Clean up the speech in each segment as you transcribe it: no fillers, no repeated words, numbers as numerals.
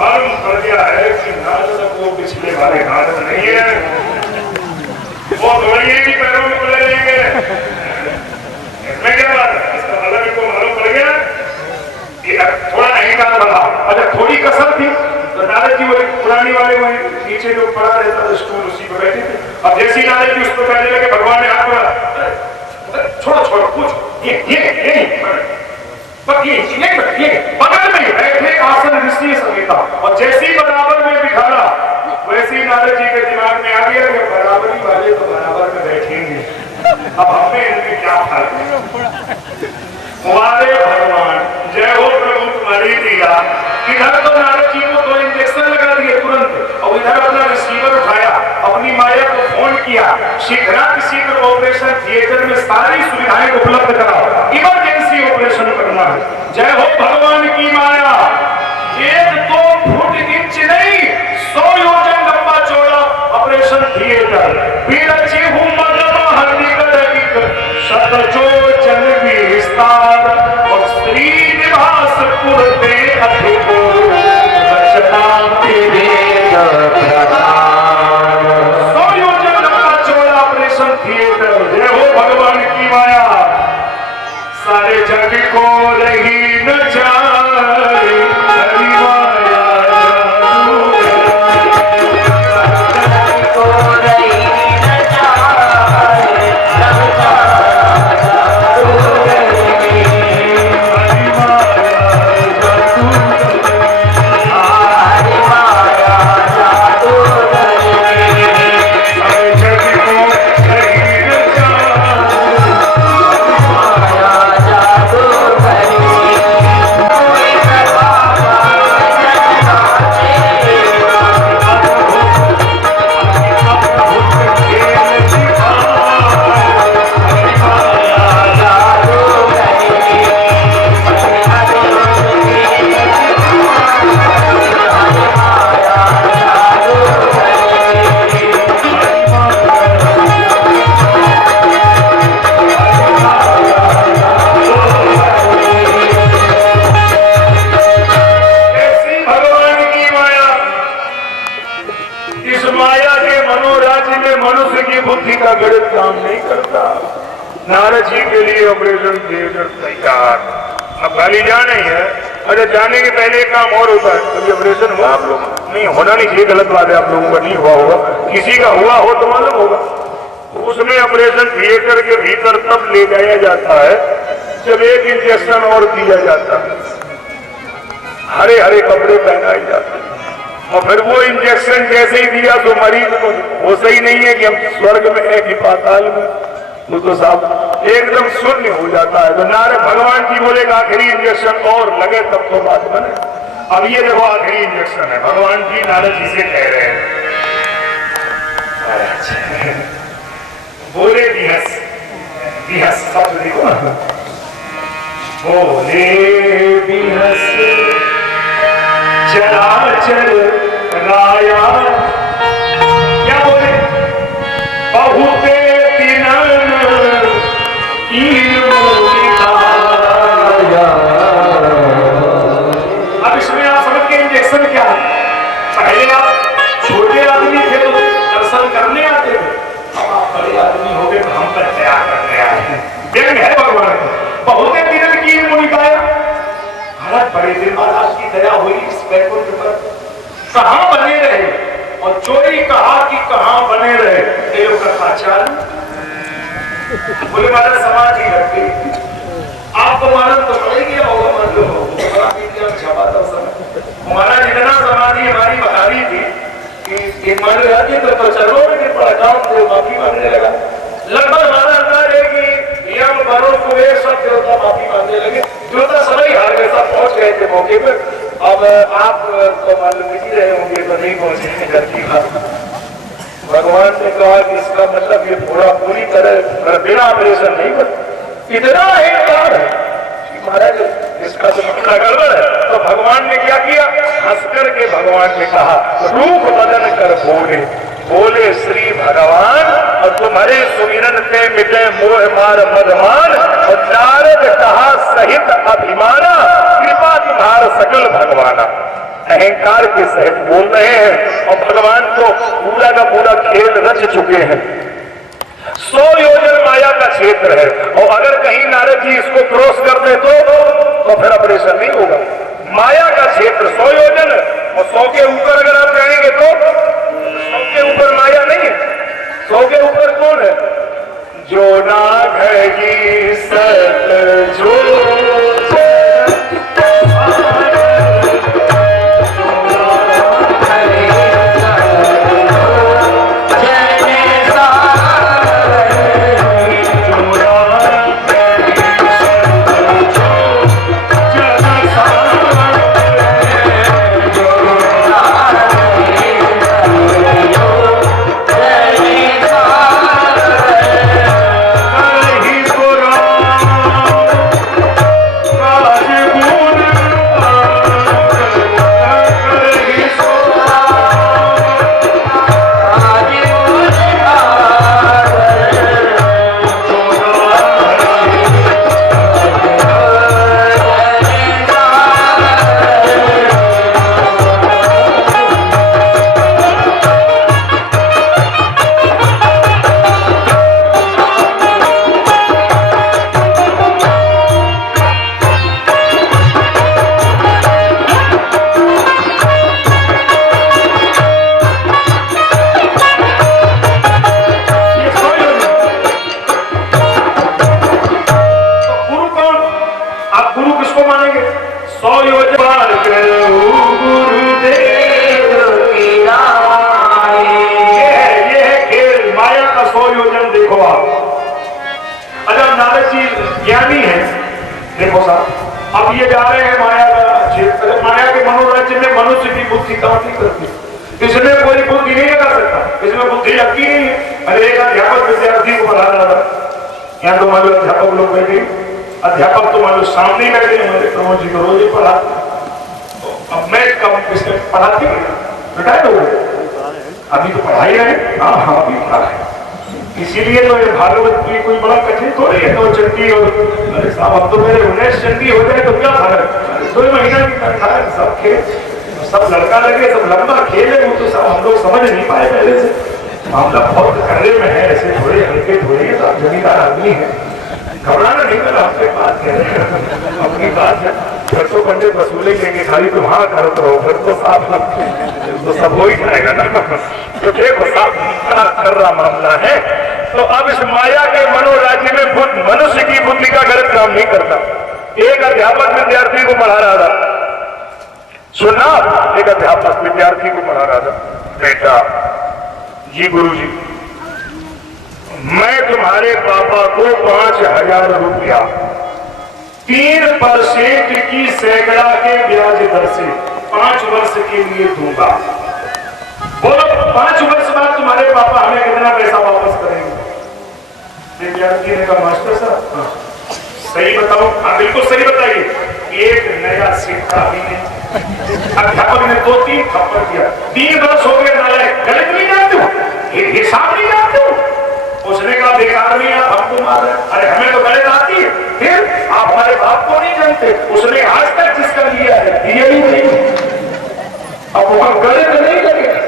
मालूम पड़ गया है कि नारद को पिछले वाले नारद नहीं है, वो दौड़िए भी पैरों में ले लेंगे। इसमें क्या बात है? इसका मतलब इनको मालूम पड़ गया कि थोड़ा अहंकार बढ़ा। अच्छा थोड़ी कसर थी तो नारद जी वो पुरानी वाले वही नीचे जो पड़ा रहता था स्टूल उसी पर बैठे थे। अब जैसे ही नारद जी उस पर बैठने लगे भगवान ने हाथ बढ़ा, छोड़ो छोड़ो कुछ ये बगल में बैठे आसन ऋषि संहिता, और जैसे ही बराबर में बिठाना वैसे ही नारद जी के दिमाग में आ गया कि बराबरी वाले तो बराबर में बैठेंगे, अब हमें इनमें क्या फर्क। हमारे भगवान जय हो प्रभु तुम्हारी लीला। इधर तो नारद जी को 2 इंजेक्शन लगा दिए तुरंत, और इधर अपना रिसीवर उठाया, अपनी माया को फोन किया, शीघ्र ऑपरेशन थिएटर में सारी सुविधाएं उपलब्ध कराओ, इमरजेंसी ऑपरेशन करना है। जय हो भगवान की माया। 1-2 फुट इंच नहीं 100 योजन लंबा चौड़ा ऑपरेशन थिएटर, पीरची शतजोजन विस्तार और श्रीनिवास पुरते अधिको रचनांति वेद प्रधान। 100 योजन लंबा चौड़ा ऑपरेशन थिएटर। जय हो भगवान की माया। सारे जग को रही न जाए हरि माया नारद जी के लिए ऑपरेशन थिएटर तैयार। अब खाली जाना ही है। अच्छा जाने के पहले एक काम और होता है, कभी ऑपरेशन हुआ आप लोग? नहीं होना नहीं चाहिए, गलत बात है, आप लोगों का नहीं हुआ होगा, किसी का हुआ हो तो मालूम होगा। उसमें ऑपरेशन थिएटर के भीतर तब ले जाया जाता है जब एक इंजेक्शन और दिया जाता है, हरे हरे कपड़े पहनाए जाते हैं, और फिर वो इंजेक्शन जैसे ही दिया तो मरीज को होश ही नहीं है कि हम स्वर्ग में है कि पाताल में, तो साहब एकदम शून्य हो जाता है। तो नारद भगवान जी बोले आखिरी इंजेक्शन और लगे तब तो बात बने। अब ये देखो आखिरी इंजेक्शन है, भगवान जी नारद जी से कह रहे हैं बोले बिहस शब्द देखो, बोले बिहस चराचर राया, क्या बोले? बहुते अब इसमें आप समझ के इंजेक्शन क्या है? पहले आप छोटे आदमी थे तो दर्शन करने आते थे, अब आप बड़े आदमी हो गए तो हम पर दया करने आए हैं। व्यंग है भगवान को। बहुत दिन की मुनिकाया, भारत बड़े दिन महाराज की दया हुई इस वैकुंठ पर, कहां बने रहे, और चोरी कहा कि कहां बने रहे, देव कथा चालू। बोले महाराज समाधि रख गई, आपको मालूम तो पड़ गया होगा, मान लो छपा था उस समय। महाराज इतना समाधि हमारी बहारी थी कि मान जाती तो चलो लेकिन पड़ा काम तो माफी मांगने लगा। लगभग हमारा अंदाज है कि यम भरो कुबेर सब देवता माफी मांगने लगे, देवता सभी हार गए, सब पहुंच गए थे मौके पर। अब आप तो मालूम बिजी रहे होंगे तो नहीं पहुंचे घर की बात। भगवान ने कहा कि इसका मतलब ये पूरी तरह बिना ऑपरेशन नहीं कर, इतना अहंकार है कि महाराज इसका तो मतलब गड़बड़ है। तो भगवान ने क्या किया, हंसकर के भगवान ने कहा, रूप बदन कर बोले श्री भगवान, और तुम्हारे सुमिरन पे मिटे मोह मार मदमान, और नारद कहा सहित अभिमाना, कृपा तुम्हार सकल भगवाना। अहंकार के सहित बोल रहे हैं और भगवान तो पूरा का पूरा खेल रच चुके हैं। 100 योजन माया का क्षेत्र है और अगर कहीं नारद जी इसको क्रॉस कर दे तो फिर ऑपरेशन नहीं होगा। माया का क्षेत्र 100 योजन है और 100 के ऊपर अगर आप जाएंगे तो 100 के ऊपर माया नहीं है। 100 के ऊपर कौन है? जो ना घड़ी सत जो ज्ञानी है। देखो साहब, अब ये जा रहे हैं माया का क्षेत्र। माया के मनोरंजन में मनुष्य की बुद्धि काम नहीं करती, इसमें कोई बुद्धि नहीं लगा सकता, इसमें बुद्धि लगती नहीं है। अरे एक अध्यापक विद्यार्थी को पढ़ा रहा था, यहाँ तो मान लो अध्यापक लोग बैठे, अध्यापक तो मान लो सामने बैठे, हमारे प्रमोद जी को रोज ही पढ़ाते। अब मैं कम पढ़ाती रिटायर हो गए, अभी तो पढ़ाई रहे। हाँ हाँ अभी पढ़ा रहे, इसीलिए तो ये भागवत की कोई बड़ा कठिन थोड़ी है। तो चंडी और अरे साहब अब तो मेरे 19 चंडी हो जाए तो क्या फर्क, 2 महीना की तनख्वाह, सब खेल, सब लड़का लगे, सब लंबा खेल है। वो तो सब हम लोग समझ नहीं पाए पहले से, मामला बहुत खतरे में है। ऐसे थोड़े हल्के थोड़े, तो आप जमींदार आदमी है, घबराना नहीं। मैं आपसे बात कह रहे हैं, अपनी बात है। फिर तो पंडित वसूले लेंगे, खाली तुम हाँ करते रहो, फिर तो साफ तो सब हो ही जाएगा ना। तो देखो साफ कर रहा मामला है। तो अब इस माया के मनोराज्य में मनुष्य की बुद्धि का गलत काम नहीं करता। एक अध्यापक विद्यार्थी को पढ़ा रहा था, सुनना, एक अध्यापक विद्यार्थी को पढ़ा रहा था, बेटा जी गुरुजी, मैं तुम्हारे पापा को 5000 रुपया 3% की सैकड़ा के ब्याज दर से 5 वर्ष के लिए दूंगा। बोलो 5 वर्ष बाद तुम्हारे पापा हमें कितना पैसा वापस करेंगे? विद्यार्थी ने कहा मास्टर साहब सही बताओ। हाँ बिल्कुल सही बताइए। एक नया सिक्का भी नहीं। अध्यापक ने 2-3 थप्पड़ दिया। 3 वर्ष हो गए नालायक, गणित नहीं जानते हो, हिसाब नहीं जानते हो। उसने कहा बेकार नहीं, आप हमको मार रहे। अरे हमें तो गणित आती है, फिर आप हमारे बाप को नहीं जानते। उसने आज तक जिसका लिया है दिया ही नहीं। अब वहां गणित नहीं लगेगा,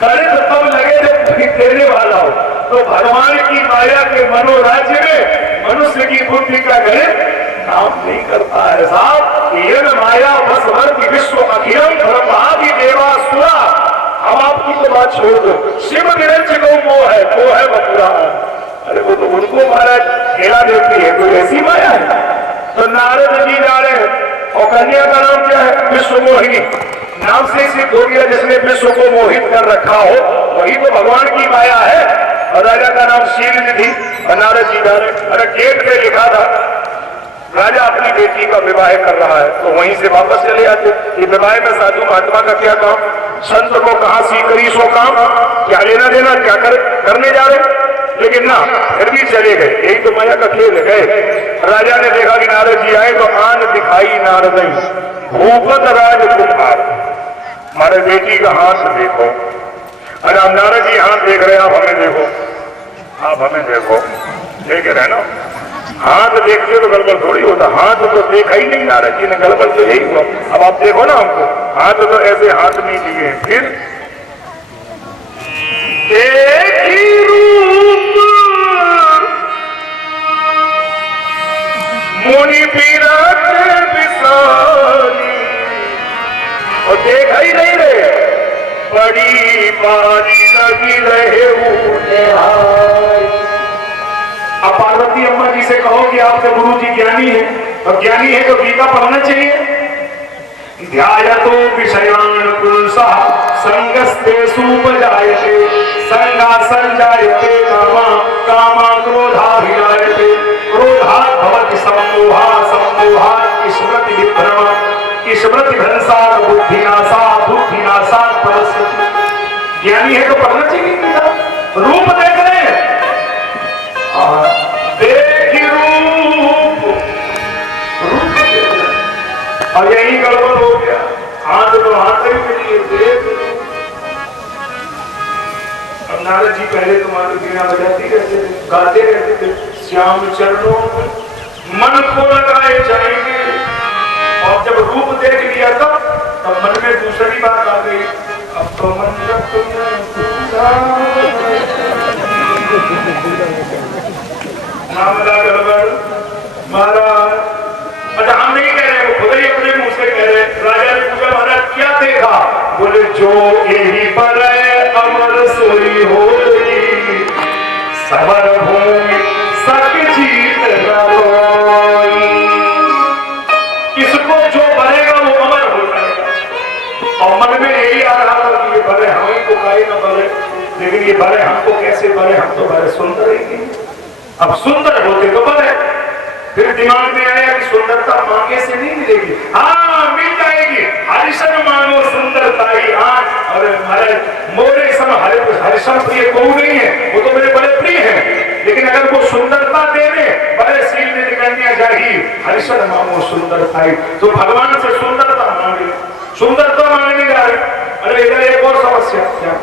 गणित तब लगे जब देने वाला हो। तो भगवान की माया के मनोराज्य में मनुष्य की बुद्धि का गणित काम नहीं करता है साहब। ये माया वसवर्ती विश्व अखिलम ब्रह्मादि देवासुरा। हम आपकी तो बात छोड़ दो, शिव निरंजन को वो है मथुरा। अरे वो तो उनको महाराज खेला देती है, कोई ऐसी माया है। तो नारद जी जा रहे हैं और कन्या का नाम क्या है? विश्व मोहिनी। नाम से सिद्ध हो गया जिसने विश्व को मोहित कर रखा हो वही तो भगवान की माया है। और राजा का नाम शीलनिधि। और नारद जी जा रहे, अरे गेट पे लिखा था राजा अपनी बेटी का विवाह कर रहा है, तो वहीं से वापस चले आते। ये विवाह में साधु महात्मा का क्या काम? संत को कहा सीकरी सो काम, क्या लेना देना, क्या करने जा रहे? लेकिन ना, फिर भी चले गए। यही तो माया का खेल है। गए, राजा ने देखा कि नारद जी आए तो आन दिखाई नारद भूपत राजकुमार, हमारे बेटी का हाथ देखो। अरे आप नारद जी हाथ देख रहे हैं, आप हमें देखो, आप हमें देखो, देख रहे ना। हाथ देखते तो गड़बड़ थोड़ी होता, हाथ तो देखा ही नहीं नारद जी ने, गड़बड़ तो यही हुआ। अब आप देखो ना हमको, हाथ तो ऐसे हाथ नहीं लिए, फिर देखी रूप मुनि पीरत विशाली, और देखा ही नहीं रहे, बड़ी बारी लगी रहे अब पार्वती अम्मा जी से कहो कि आपके गुरु जी ज्ञानी है, और ज्ञानी है तो गीता पढ़ना चाहिए। ध्यायतो विषयान पुरुषः संगस्तेषु उपजायते, संगा संजायते कामा, कामा क्रोधाभिजायते, क्रोधात् भवति सम्मोहा, सम्मोहात् स्मृति विभ्रमा, स्मृति भ्रंशात् बुद्धिनाशात्, बुद्धिनाशात् परस्यति। ज्ञानी है तो पढ़ना चाहिए गीता। रूप देख रहे हैं, देखी रूप, रूप और यही गड़बड़ हो गया। हाथ तो हाथ ही के लिए देख। अब नारद जी पहले तुम्हारे बीना बजाती रहते थे, गाते रहते थे, श्याम चरणों में मन को लगाए जाएंगे, और जब रूप देख लिया तब मन में दूसरी बात आ गई, अब तो मन जब मामला गड़बड़ महाराज। अच्छा हम नहीं कह रहे, वो खुद ही अपने मुंह से कह रहे। राजा ने पूछा महाराज क्या देखा? बोले जो यही पर अमर सोई हो सबर भूमि सक जीत रोई। इसको जो बनेगा वो अमर हो जाएगा। और मन में यही आ रहा था कि ये बड़े हमें को काहे ना बड़े, लेकिन ये बड़े हमको कैसे बड़े, हम तो बड़े सुंदर ही। अब सुंदर होते तो बड़े। फिर दिमाग में आया कि सुंदरता मांगे से नहीं मिलेगी, हाँ मिल जाएगी। हरिशन मांगो सुंदरता ही, हाँ। और हमारे मोरे सम हरिशन प्रिय को नहीं है, वो तो मेरे बड़े प्रिय हैं, लेकिन अगर वो सुंदरता दे दे, बड़े सील में निकलने जाएगी। हरिशन मांगो सुंदरता ही, तो भगवान से सुंदरता मांगे, सुंदरता मांगने जा रहे। अरे इधर एक और समस्या क्या,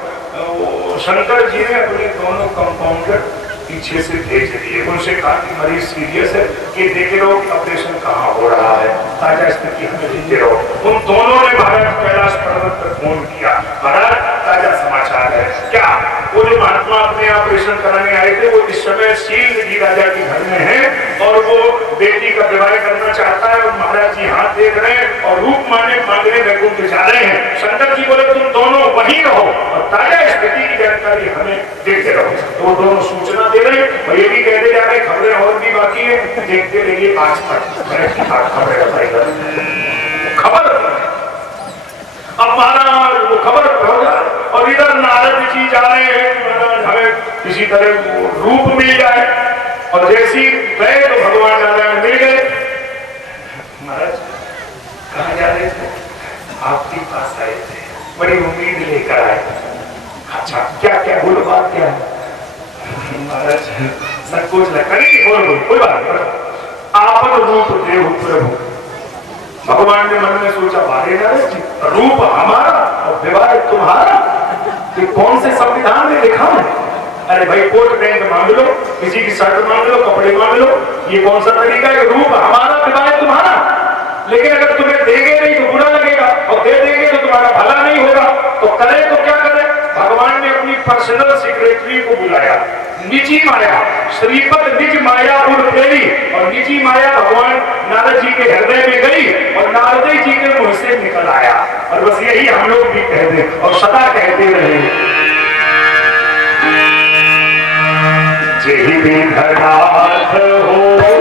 शंकर जी ने अपने दोनों कंपाउंडर पीछे से भेज दिए। उनसे कहा कि मरीज सीरियस है, कि देखे रहो कि ऑपरेशन कहाँ हो रहा है, ताजा स्थिति हमें भेजे रहो। उन दोनों ने महाराज कैलाश पर्वत पर फोन किया, महाराज ताजा समाचार है। क्या? वो जो महात्मा अपने ऑपरेशन कराने आए थे, वो इस समय शील जी राजा के घर में है, और वो बेटी का विवाह करना चाहता है, और महाराज जी हाथ देख रहे हैं और रूप मांगने वैकुंठ जा रहे हैं। शंकर जी बोले तुम दोनों वहीं रहो और ताजा स्थिति की जानकारी हमें देते रहो। तो वो दोनों सूचना दे रहे हैं, और ये भी कहते जा रहे हैं खबरें और भी बाकी है, देखते रहिए आज तक खबरें बताएगा। खबर अब महाराज वो खबर होगा, और इधर नारद जी जा रहे हैं कि महाराज हमें किसी तरह रूप मिल जाए, और जैसी गए तो भगवान नारायण मिल गए। महाराज कहाँ जा रहे थे? आपके पास आए थे, बड़ी उम्मीद लेकर आए। अच्छा क्या क्या बोलो, बात क्या है? महाराज संकोच लगता नहीं, बोलो कोई बात नहीं। आपन रूप देव प्रभु। भगवान ने मन में सोचा, बारे नारद जी रूप हमारा और विवाह तुम्हारा, ये कौन से संविधान में लिखा है? अरे भाई कोट पैंट मांग लो, किसी की शर्ट मांग लो, कपड़े मांग लो, ये कौन सा तरीका है? रूप हमारा विवाह तुम्हारा। लेकिन अगर तुम्हें देंगे नहीं तो बुरा लगेगा, और दे देंगे तो तुम्हारा भला नहीं होगा, तो करे तो क्या करे? भगवान ने अपनी पर्सनल सेक्रेटरी को बुलाया, निजी माया, श्रीपद निज माया उड़ गई, और निजी माया भगवान नारद जी के हृदय में गई, और नारद जी के मुंह से निकल आया। और बस यही हम लोग भी कहते और सदा कहते रहे, जेहि विधनाथ हो